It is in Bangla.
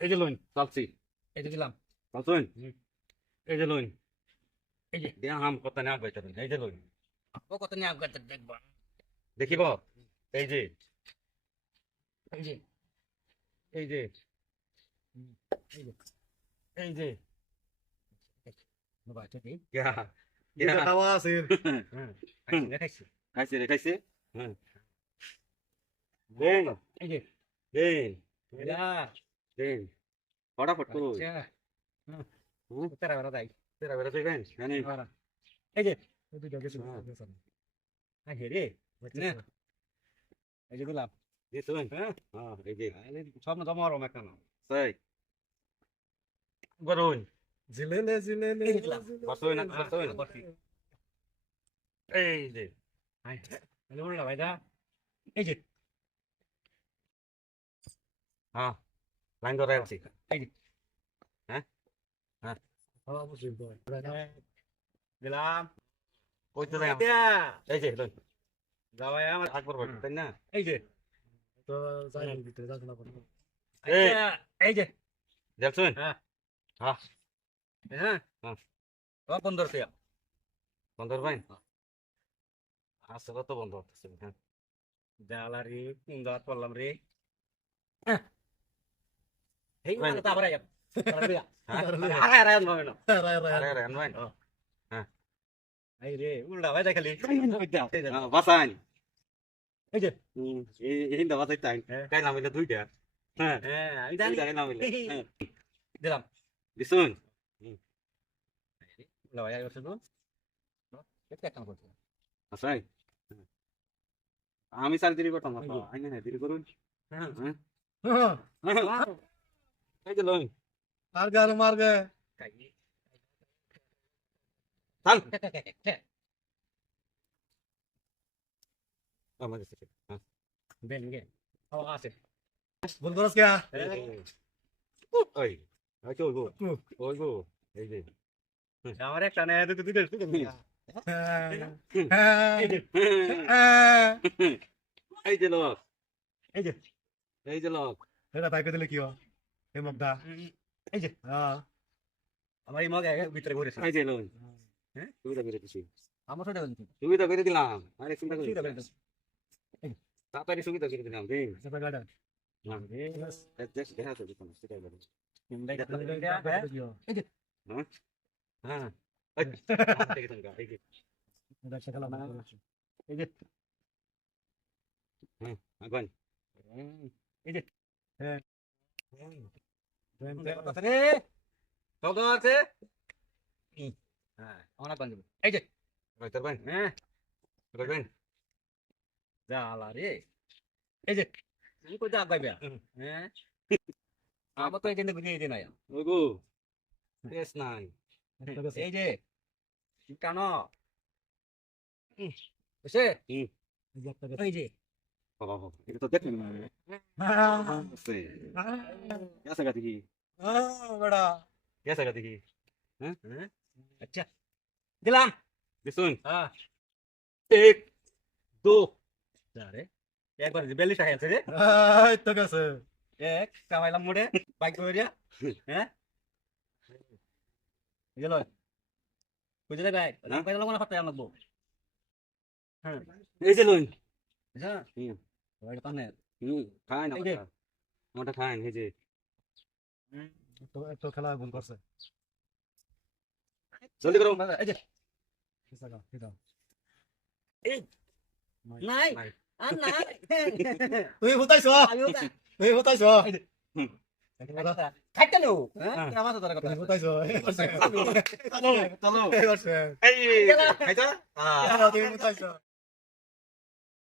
এই যে লইন। চলছি। এই যে দিলাম। চলছুন হুম। এই যে লইন। এই যে। দিয়া হাম কথা না কইতাবেন এই যে লইন। ও কত নিয়ে আগাতে দেখব। দেখিব? এই যে। এই যে। এই যে। এই যে। এই যে। বাবা ঠিক ইয়া। ইয়া। খাওয়া আছে। হ্যাঁ খাইছি খাইছে। রে খাইছে? হ্যাঁ দেন। এই যে। দেন। ফটাফট করো তেরা বেড়া যাই তেরা যাবেন জানি এই যে দুইটা গেছে হ্যাঁ। আই হে রে না এই যে দিলাম দিছুন হ্যাঁ হ্যাঁ এই যে সব না জমা রম একটা না সেই গরুন জিলেলে জিলেলে এই দিলাম। বসুন না এই যে আই হ্যালো না এই যে হ্যাঁ লাইন ধরে আছি খাওয়া বুঝি বয় দিলাম কই তো যাই এই যে লইন যাওয়াই আমার আকবর ভাই তাই না এই যে তো যাই আমি ভিতরে যাক না পারব এই। আচ্ছা, এই যে দেখছুন হ্যাঁ হ্যাঁ হ্যাঁ হ্যাঁ। ও পনেরো টাকা বন্ধর ভাই আচ্ছা কত বন্ধ হচ্ছে হ্যাঁ জালা রে কোন দাঁত করলাম রে এই ভাই। মানে তারপরে যাব হ্যাঁ দিলাম দিছুন উল্টা ভাই আসছে তো একটা কাম করতে আসাই আমি চাল দেরি করতাম না তো আইনে না দেরি করুন এই যে লইন মার গে মার গে কাই চাল আমার কাছে বেন গে ও আছে বল করস কে ওই ওই গো ওই গো এই যে আমার একটা এই যে এই যে লোক এই যে এই যে লোক এটা তাই দিলে কি হয় এই মগদা এই যে হ্যাঁ আমার এই মগে ভিতরে ঘুরেছে এই যে লোক হ্যাঁ? সুবিধা করে দিছি আমার সুবিধা করে দিলাম আরে চিন্তা করি সুবিধা করে দিলাম। তাড়াতাড়ি সুবিধা করে দিলাম দিন সেটা গাড়া না এই দেখ দেখা তো দিতাম সেটা বলো ইন্দাই কথা এটা কইরা হ্যাঁ হ্যাঁ এই দেখে তুমি এই যে একটা খেলা না এই যে আগুন এই যে হ্যাঁ। আছে হ্যাঁ। অনেক এই যে। ওই তোর ভাই হ্যাঁ। করবেন জালা রে। এই যে। তুমি কই দাগ গাইবে হ্যাঁ? আমার তো এই জন্য বুঝিয়ে দিই না ওই গো নাই। এই যে। কেন বুঝছে এই যে। এটা তো দেখলি না আছে कैसा गाती की বড়া कैसा गाती की হ্যাঁ আচ্ছা দিলাম सुन হ্যাঁ एक दो আরে একবার বেলিশ আছে রে এই তো গেছে এক কামাইলাম মোড়ে বাইক করিয়া হ্যাঁ গেল বুঝলে গাই হ্যাঁ? কইলা কোন ফাটা লাগবো হ্যাঁ এই যে লইন বুঝা হুম। ওই কানে হুম খাই না এই যে। মোটা খাই এই যে। তো তো খেলা ভুল করছে। জলদি করো। এই যে। কিসা গা কিসা নাই নাই। আর নাই। তুই হতাইছ না তুই হতাইছ খাইতে নো হ্যাঁ? হ্যাঁ। আমার তো দরকার তুই হতাইছ চলো চলো। এই করছে এই খাইতা। হ্যাঁ তুই হতাইছ